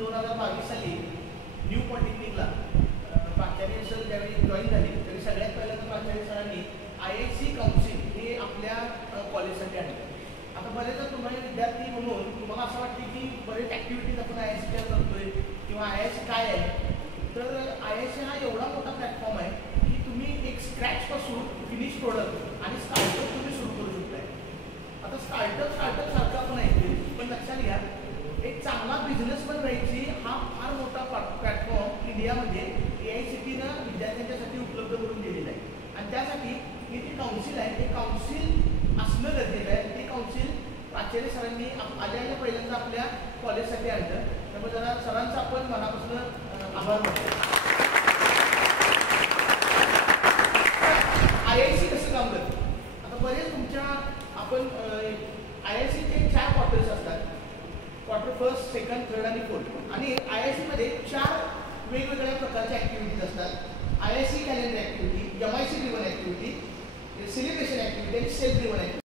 2022 साली न्यू पॉलिटेक्निकला प्राचार्य सर ज्यावेळी जॉईन झाले त्यावेळी सगळ्यात पहिल्यांदा प्राचार्य सरांनी IIC काउन्सिल हे आपल्या कॉलेजसाठी आणलं. आता बरेचदा तुम्हाला विद्यार्थी म्हणून तुम्हाला असं वाटते की बरेच ॲक्टिव्हिटीज आपण IICच्या करतोय किंवा IIC काय आहे. तर IIC हा एवढा मोठा प्लॅटफॉर्म आहे की तुम्ही एक स्क्रॅचपासून फिनिश प्रोडक्ट आणि स्टार्टअप तुम्ही सुरू करू शकताय. आता स्टार्टअप सारखं आपण ऐकते, पण लक्षात घ्या एक चांगला बिझनेस पण व्हायची हा फार मोठा प्लॅटफॉर्म इंडियामध्ये AICTनं विद्यार्थ्यांच्यासाठी उपलब्ध करून दिलेला आहे. आणि त्यासाठी हे जे काउन्सिल आहे ते काउन्सिल असणं गरजेचं आहे. ते काउन्सिल प्राचार्य सरांनी आल्या पहिल्यांदा आपल्या कॉलेजसाठी आणलं. त्यामुळे जरा सरांचं आपण मनापासून आभार मानतो. IIC कसं काम करतं? आता बरेच तुमच्या आपण IICचे 4 क्वार्टर्स असतात. क्वार्टर फर्स्ट, सेकंड, थर्ड आणि फोर्थ. आणि IICमध्ये 4 वेगवेगळ्या प्रकारच्या ॲक्टिव्हिटीज असतात. IIC calendar activity, MIC driven activity, celebration activity आणि सेल्फ ड्रिव्हन ॲक्टिव्हिटी.